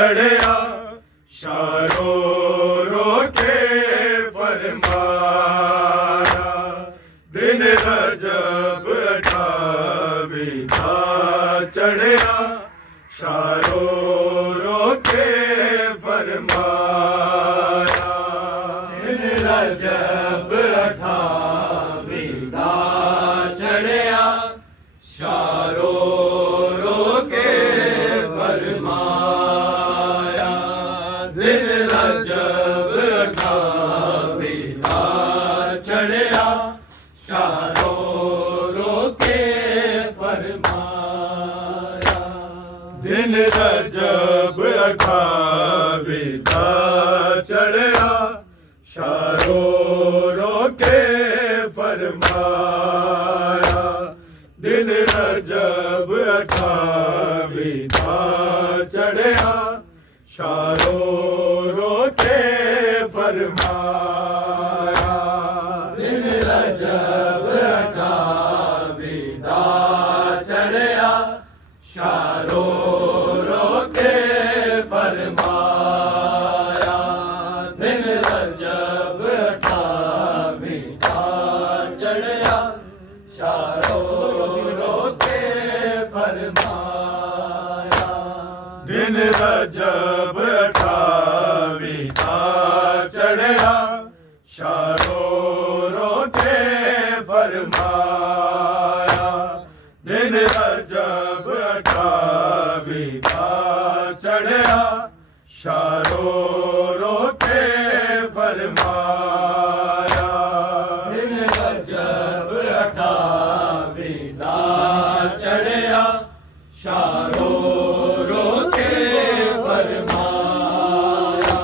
चढ़िया शारो रोके फरमाया दिन रजब 28 था चढ़िया शारो रोके फरमाया दिन रजब 28 था चढ़िया शारो रोके फरमाया दिन रजब 28 था चढ़िया शारो रोके फरमाया दिन रजब 28 था चढ़िया शारो रोके फरमाया दिन रजब 28 था चढ़िया शारो रोके फरमाया दिन रजब 28 था चढ़िया शारो रोके फरमाया दिन रजब 28 था चढ़िया शारो रोके फरमाया दिन रजब 28 था चढ़िया शारो रोके फरमाया दिन रजब 28 था चढ़िया शारो रोके फरमाया दिन रजब 28 था चढ़िया शारो रोके फरमाया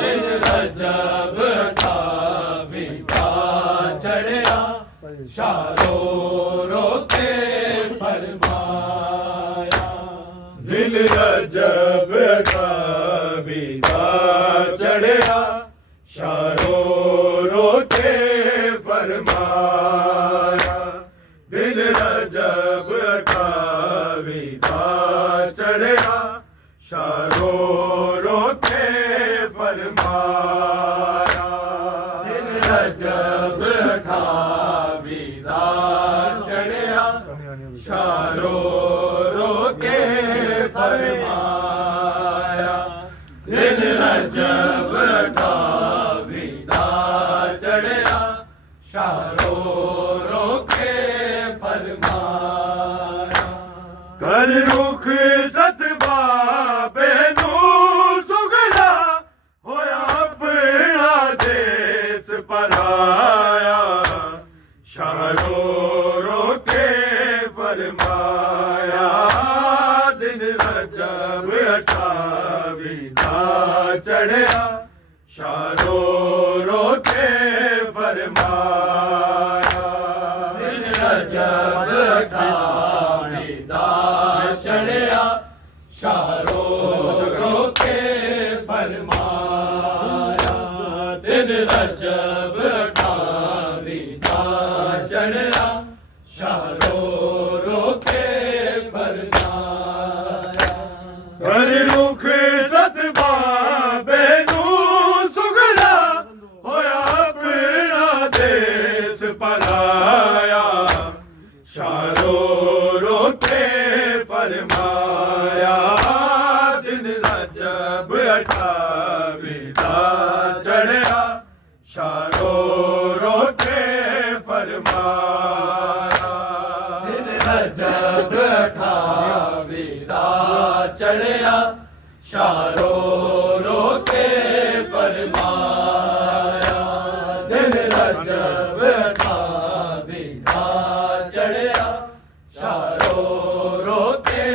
दिन रजब 28 था चढ़िया शारो रोके फरमाया दिन रजब 28 था चढ़िया शारो रोके फरमाया दिन रजब 28 था चढ़िया शारो रोके फरमाया दिन रजब 28 था चढ़िया शारो रोके फरमाया दिन रजब 28 था चढ़िया शारो रोके फरमाया कर रुख सतबाबे नू सुगला होया अपना देश पराया शारो रोके फरमाया दिन रजब 28 था चढ़िया शारो रोके फरमाया दिन रजब 28 था चढ़िया शारो रोके फरमाया दिन रजब 28 था चढ़िया शारो रोके फरमाया कर रुख सतबाबे नू सुगला होया अपना देश पराया शारो रोके फरमाया दिन रजब 28 था चढ़िया शारो रोके फरमाया दिन रजब 28 था चढ़िया शारो रोके फरमाया दिन रजब 28 था चढ़िया शारो रोके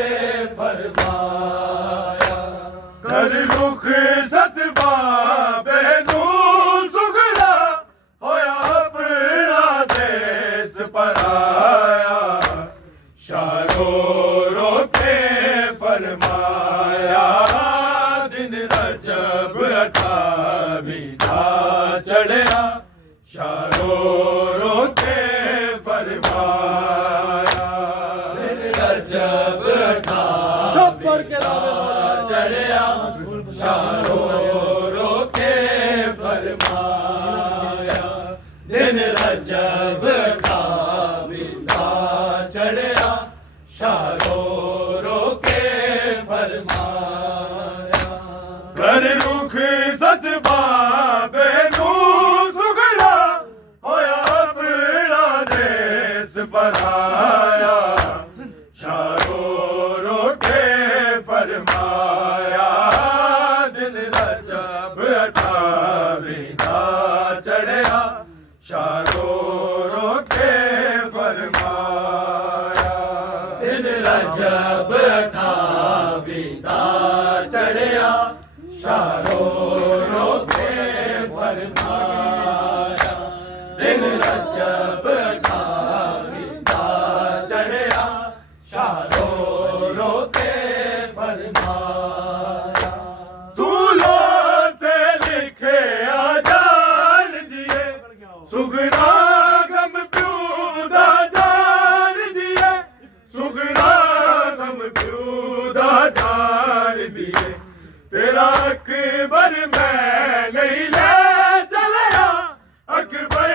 फरमाया कर रुख सतबाबे नू सुगला होया अपना देश पराया शारो रोके फरमाया दिन रजब 28 था चढ़िया शारो रोके फरमाया दिन चढ़िया शारो रोके फरमाया कर रुख सत बाबे नू सुगड़ा होया अपना देश बनाया शारो रोके फरमाया दिन रजब 28 दा चढ़िया शारो रोके फरमाया दिन रजब 28 दा चढ़िया शारो रोके फरमाया दिन रजब 28 दा चढ़िया शारो रोके फरमाया तू लोते लिखे आ जान दिए सुगना गम प्यूदा जान दिए सुगना गम प्यूदा जान दिए तेरा अकबर मैं नहीं ले चलया अकबर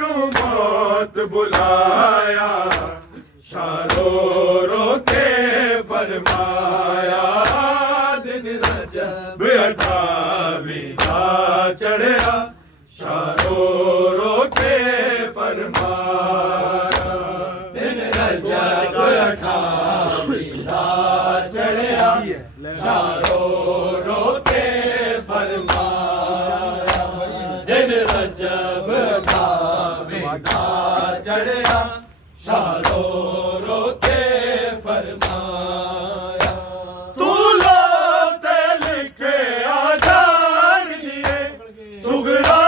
नू मौत बुलाया शारो रोके फरमाया दिन रजब 28 दा चढ़िया शारो रोके फरमाया दिन रजब 28 दा चढ़िया शारो रोके फरमाया दिन रजब 28 दा चढ़िया शारो रोके फरमाया तू लोते लिखे आ जान दिए सुगड़ा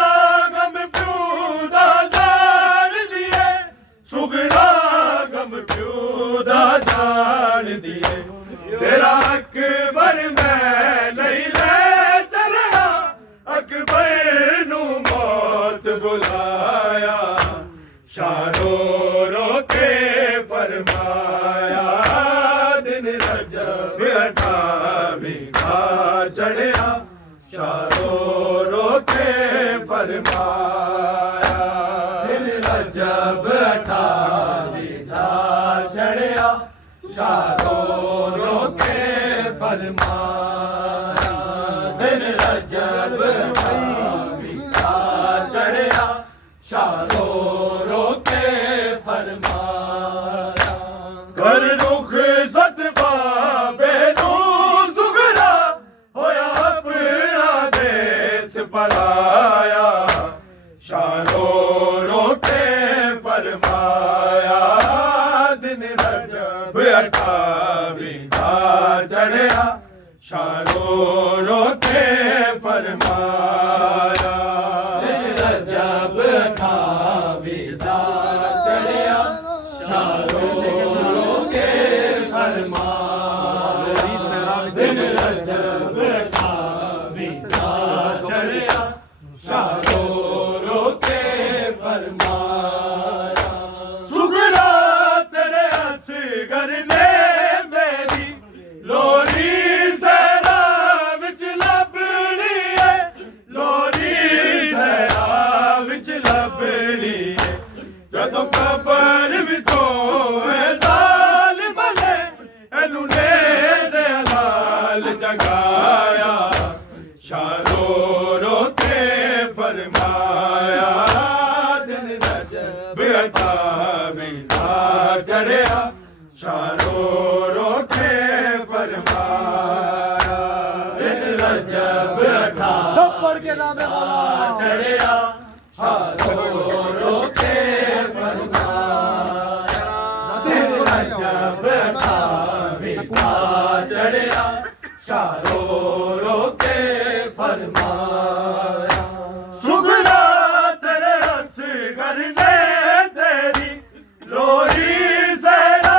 गम प्यूदा जान दिए सुगड़ा गम प्यूदा जान दिए तेरा अकबर मैं नहीं ले चलया अकबर नू मौत बुलाया शारो रोके फरमाया दिन रजब 28 दा चढ़िया शारो रोके फरमाया दिन रजब 28 दा चढ़िया शारो रोके फरमाया दिन रजब 28 दा चढ़िया शारो रोके फरमाया कर रुख सत बाबे नू सुगड़ा होया अपना देश बनाया शारो रोके फरमाया दिन रजब 28 दा चढ़िया शारो रोके फरमाया दिन रजब 28 दा चढ़िया शारो रोके फरमाया दिन रजब 28 दा चढ़िया शारो रोके फरमाया सुगरा तेरे असगर ने मेरी लोरी सहरा विच लभनी है लोरी सहरा विच लभनी है जदों कबर विचों ज़ालिम ने एनू नेज़े हलाल जगाया शारो रोके फरमाया दिन रजब 28 दा चढ़िया शारो रोके फरमाया दिन रजब 28 दा चढ़िया शारो रोके फरमाया दिन रजब 28 दा चढ़िया शारो रोके फरमाया सुगड़ा तेरे असगर ने तेरी लोरी सहरा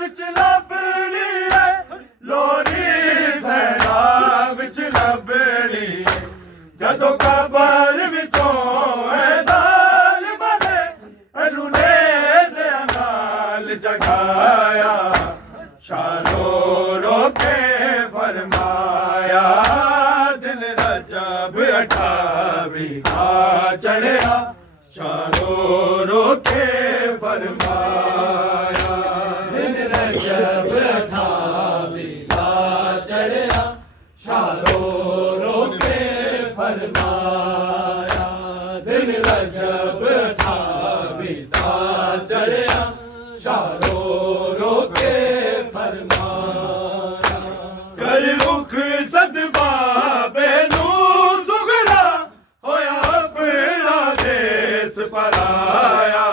विच लभनी है लोरी सहरा विच लभनी है जदों कबर विचों ज़ालिम ने एनू नेज़े हलाल जगाया शारो रोके फरमाया दिन रजब 28 दा चढ़िया शारो रोके फरमाया शारो रोके फरमाया कर रुख सदबा बेनू सुगरा होया अपना देश पराया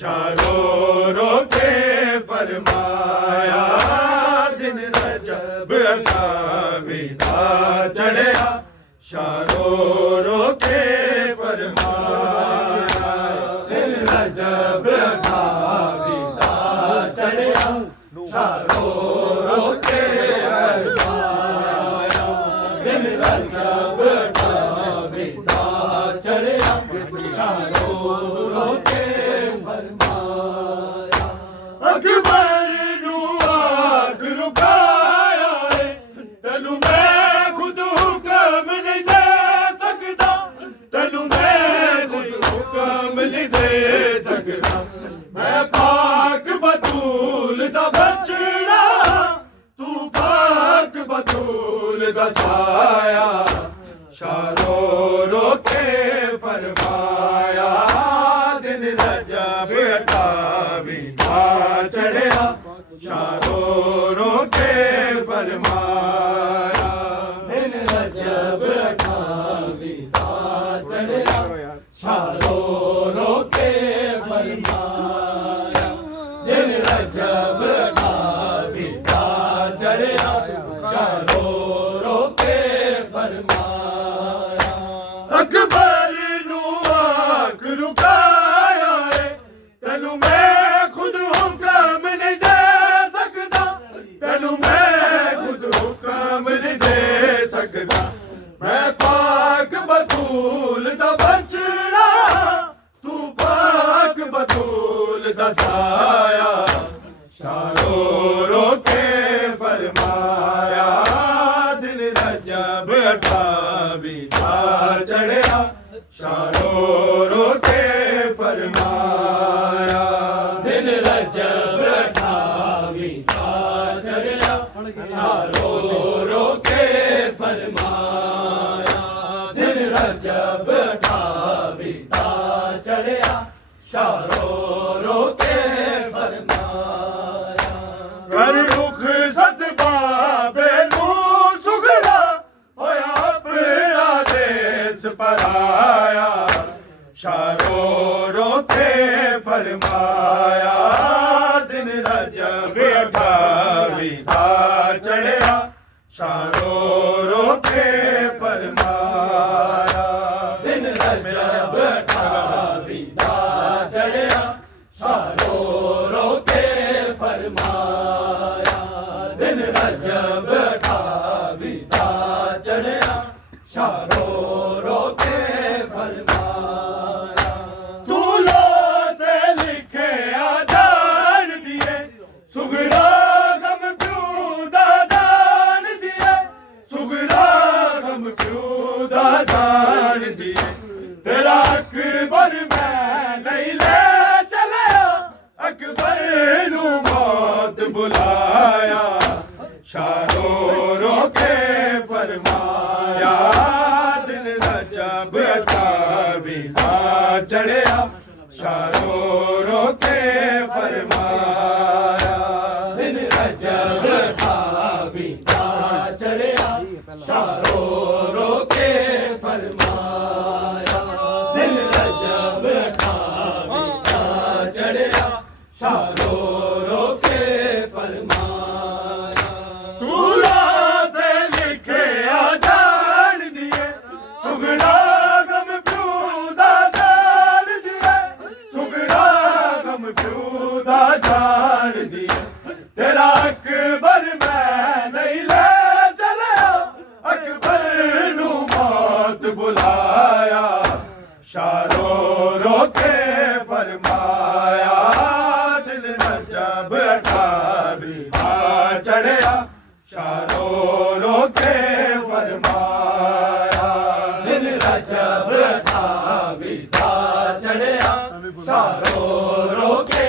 शारो रोके फरमाया दिन रजब अठावीदा चढ़िया शारो रोके फरमाया दिन रजब अठावीदा चढ़िया शारो रोके फरमाया दिन रजब अठावीदा चढ़िया शारो रोके फरमाया अकबर नू आख रुकाया है तेनू मैं खुद हुक्म नहीं दे सकता तेनू मैं खुद हुक्म नहीं दे सकता मैं पाक बतूल दा बचड़ा तू पाक बतूल दा साया शारो रोके फरमाया दिन रजब अठावीदा चढ़िया शारो रोके फरमाया दिन रजब अठावीदा चढ़िया शारो रोके फरमाया दिन रजब अठावीदा चढ़िया शारो रोके फरमाया अकबर नू आख रुकाया है तेनू मैं खुद हुक्म नहीं दे सकता तेनू मैं खुद हुक्म नहीं दे सकता मैं पाक बतूल दा बचड़ा तू पाक बतूल दा साया शारो रोके फरमाया दिन रजब अठावीदा चढ़िया शारो रोके फरमाया दिन रजब अठावीदा चढ़िया शारो रोके फरमाया दिन रजब अठावीदा चढ़िया शारो रोके फरमाया कर रुख सदबा बेनू सुगरा होया अपना देश पराया शारो रोके फरमाया दिन रजब अठावीदा चढ़िया शारो रोके फरमाया दिन रजब अठावीदा चढ़िया शारो रोके फरमाया दिन रजब अठावीदा चढ़िया शारो रोके फरमाया तू लो ते लिखे आजान दिए सुगरा गम क्यों दादान दिए सुगरा गम क्यों दादान दिए तेरा अकबर मैं नहीं ले चला अकबर नू मौत बुलाया शारो रोके फरमाया दिन रजब अठावीदा चढ़िया शारो रोके फरमाया दिन रजब अठावीदा चढ़िया शारो रोके फरमाया दिन रजब अठावीदा चढ़िया शारो रोके फरमाया तू लाते लिखे आजान दिए सुगरा गम क्यों दादान दिए सुगरा गम क्यों दादान दिए तेरा अकबर मैं नहीं ले चला अकबर नू मौत बुलाया शारो रोके फरमाया दिल रजब अठावीदा चढ़िया शारो रोके फरमाया दिल रजब अठावीदा चढ़िया शारो रोके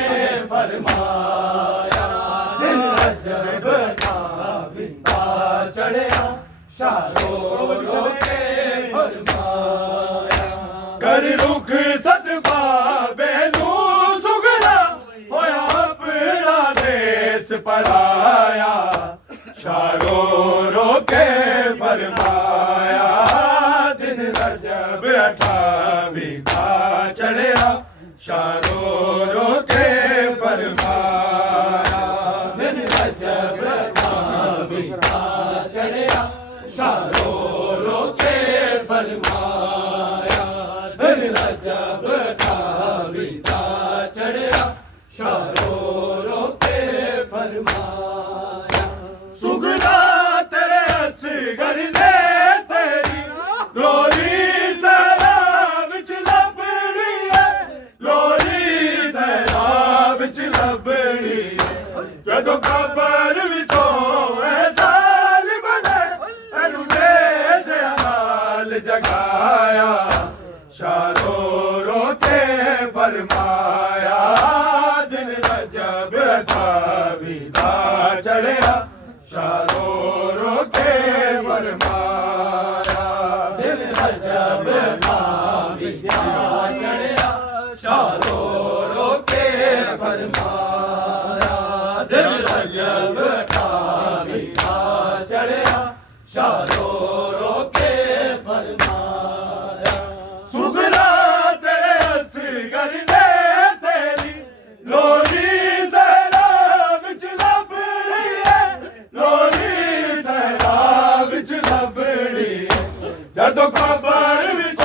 फरमाया दिल रजब अठावीदा चढ़िया शारो रोके फरमाया कर रुख सदबा बेनू सुगरा होया पढ़ाया, शारो रो के फरमाया, दिन रजब 28 का चढ़िया, शारो रो के फरमाया, दिन रजब 28 का चढ़िया, शारो रो के फरमाया, दिन रजब 28 का चढ़िया, शारो रो के फरमाया। सुगना तेरे असगर ने तेरी लोरी सरा विच लभनी है, लोरी सरा विच लभनी है, जदों कबर विचों ऐ जालिम ने एनू मेरे नाल जगाया, शारो रो के फरमाया, दिन रजब 28 का चढ़िया, शारो रो के फरमाया, दिन रजब 28 का चढ़िया, शारो रो के फरमाया, दिन रजब 28 का चढ़िया, शारो रो के फरमाया। सुगना तेरे असगर ने तेरी लोरी सहरा विच लभनी है, लोरी सहरा विच लभनी है, जदों कबर विच